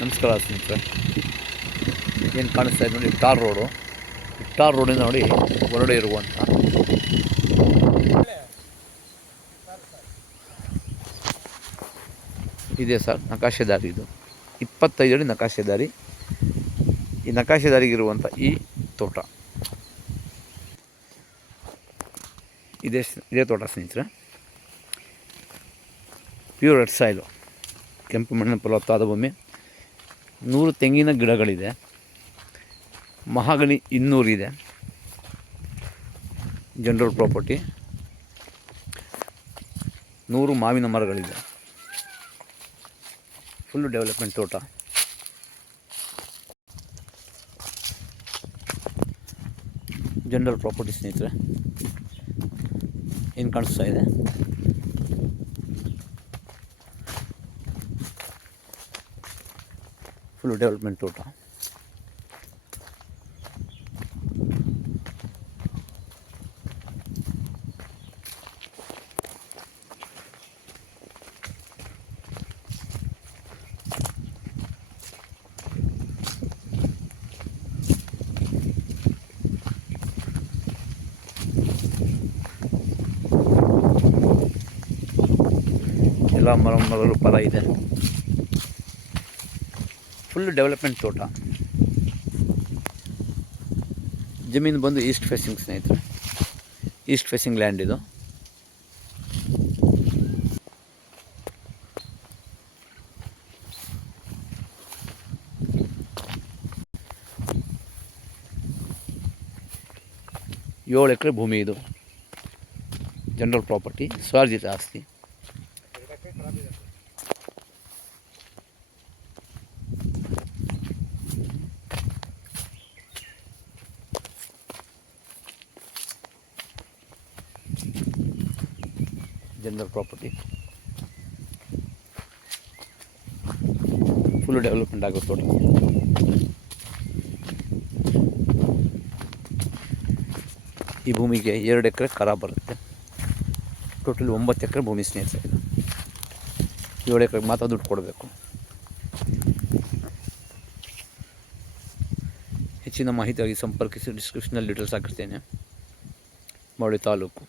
ನಮಸ್ಕಾರ ಸ್ನೇಹಿತರೆ, ಏನು ಕಾಣಿಸ್ತಾ ಇದೆ ನೋಡಿ, ಟಾರ್ ರೋಡು. ಟಾರ್ ರೋಡಿಂದ ನೋಡಿ ಹೊರಡೆ ಇರುವಂಥ ಇದೆ ಸರ್ ನಕಾಶೆ ದಾರಿ. ಇದು 25 ಅಡಿ ನಕಾಶೆ ದಾರಿ. ಈ ನಕಾಶೆ ದಾರಿಗಿರುವಂಥ ಈ ತೋಟ ಇದೇ ತೋಟ ಸ್ನೇಹಿತರೆ. ಪ್ಯೂರ್ ರೆಡ್ ಸಾಯಿಲು, ಕೆಂಪು ಮಣ್ಣಿನ ಫಲವತ್ತಾದ ಭೂಮಿ. 100 ತೆಂಗಿನ ಗಿಡಗಳಿದೆ. ಮಹಾಗನಿ 200 ಇದೆ. General property. 100 ಮಾವಿನ ಮರಗಳಿದೆ. ಫುಲ್ಲು ಡೆವಲಪ್ಮೆಂಟ್ ತೋಟ. ಜನರಲ್ ಪ್ರಾಪರ್ಟಿ ಸ್ನೇಹಿತರೆ, ಏನು ಕಾಣಿಸ್ತಾ ಇದೆ. ಫುಲ್ಲು ಡೆವಲಪ್ಮೆಂಟ್ ತೋಟ. ಎಲ್ಲ ಮರಗಳು ಫಲ ಇದೆ. ಫುಲ್ ಡೆವಲಪ್ಮೆಂಟ್ ತೋಟ. ಜಮೀನು ಬಂದು ಈಸ್ಟ್ ಫೇಸಿಂಗ್ ಸ್ನೇಹಿತರೆ. ಈಸ್ಟ್ ಫೇಸಿಂಗ್ ಲ್ಯಾಂಡ್ ಇದು. ಏಳು ಎಕರೆ ಭೂಮಿ ಇದು. ಜನರಲ್ ಪ್ರಾಪರ್ಟಿ, ಸ್ವಾರ್ಜಿತ ಆಸ್ತಿ. ಜನರಲ್ ಪ್ರಾಪರ್ಟಿ ಫುಲ್ ಡೆವಲಪ್ಮೆಂಟ್ ಆಗೋ ತೋಟ. ಈ ಭೂಮಿಗೆ 2 ಎಕರೆ ಕರ ಬರುತ್ತೆ. ಟೋಟಲ್ 9 ಎಕರೆ ಭೂಮಿ ಸ್ನೇಹಿತರೆ. 7 ಎಕರೆಗೆ ಮಾತ್ರ ದುಡ್ಡು ಕೊಡಬೇಕು. ಹೆಚ್ಚಿನ ಮಾಹಿತಿಯಾಗಿ ಸಂಪರ್ಕಿಸಿ. ಡಿಸ್ಕ್ರಿಪ್ಷನಲ್ಲಿ ಡೀಟೇಲ್ಸ್ ಹಾಕಿರ್ತೇನೆ. ಮಳವಳ್ಳಿ ತಾಲೂಕು.